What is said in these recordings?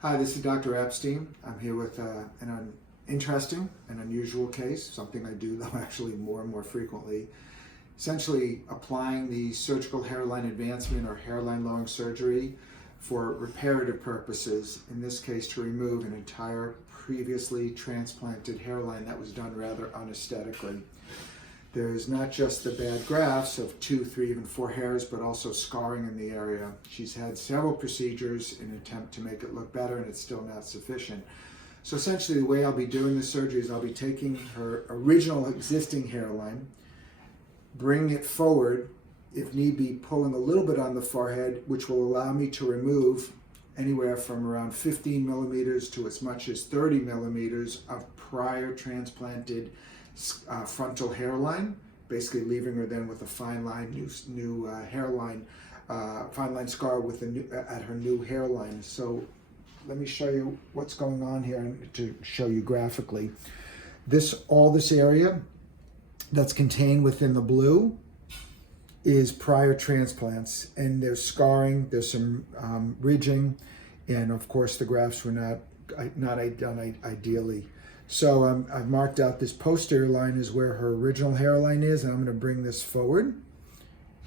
Hi, this is Dr. Epstein. I'm here with an interesting and unusual case, something I do though actually more and more frequently. Essentially applying the surgical hairline advancement or hairline lowering surgery for reparative purposes, in this case to remove an entire previously transplanted hairline that was done rather unaesthetically. There's not just the bad grafts of 2, 3, even 4 hairs, but also scarring in the area. She's had several procedures in an attempt to make it look better, and it's still not sufficient. So essentially the way I'll be doing the surgery is I'll be taking her original existing hairline, bringing it forward, if need be pulling a little bit on the forehead, which will allow me to remove anywhere from around 15 millimeters to as much as 30 millimeters of prior transplanted frontal hairline, basically leaving her then with a fine line, new hairline, fine line scar with at her new hairline. So let me show you what's going on here to show you graphically. All this area that's contained within the blue is prior transplants, and there's scarring, there's some ridging, and of course the grafts were not done ideally. So I've marked out this posterior line is where her original hairline is, and I'm going to bring this forward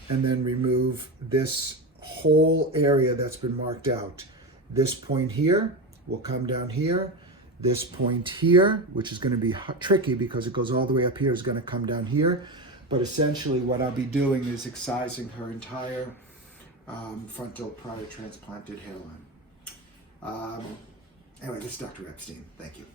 and then remove this whole area that's been marked out. This point here will come down here. This point here, which is going to be tricky because it goes all the way up here, is going to come down here. But essentially what I'll be doing is excising her entire frontal prior transplanted hairline. Anyway, this is Dr. Epstein. Thank you.